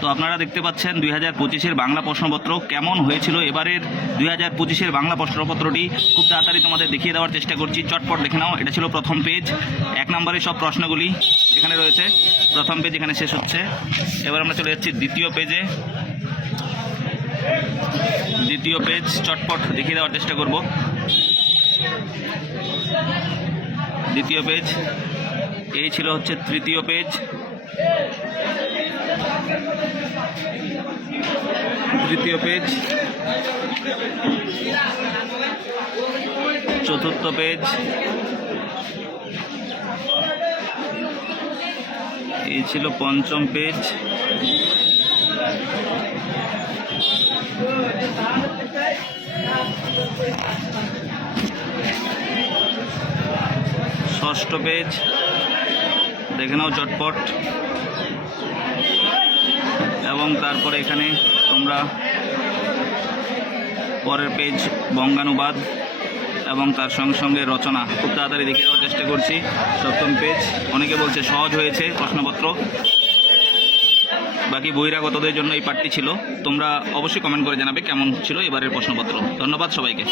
তো আপনারা দেখতে পাচ্ছেন 2025-এর বাংলা প্রশ্নপত্র কেমন হয়েছিল। এবারের 2025-এর বাংলা প্রশ্নপত্রটি খুব তাড়াতাড়ি তোমাদের দেখিয়ে দেওয়ার চেষ্টা করছি, চটপট দেখে নাও। এটা ছিল প্রথম পেজ, 1 নম্বরে সব প্রশ্নগুলি এখানে রয়েছে। প্রথম পেজ এখানে শেষ হচ্ছে। এবার আমরা চলে যাচ্ছি দ্বিতীয় পেজে। দ্বিতীয় পেজ চটপট দেখিয়ে দেওয়ার চেষ্টা করব। দ্বিতীয় পেজ, এই ছিল হচ্ছে তৃতীয় পেজ। তৃতীয় পেজ, চতুর্থ পেজ, এই ছিল পঞ্চম পেজ। ষষ্ঠ পেজ দেখে নাও চটপট। এবং তারপরে এখানে তোমরা পরের পেজ বঙ্গানুবাদ এবং তার সঙ্গে সঙ্গে রচনা খুব তাড়াতাড়ি দেখে দেওয়ার চেষ্টা করছি। সপ্তম পেজ, অনেকে বলছে সহজ হয়েছে প্রশ্নপত্র, বাকি বহিরাগতদের জন্য এই পাঠটি ছিল। তোমরা অবশ্যই কমেন্ট করে জানাবে কেমন ছিল এবারের প্রশ্নপত্র। ধন্যবাদ সবাইকে।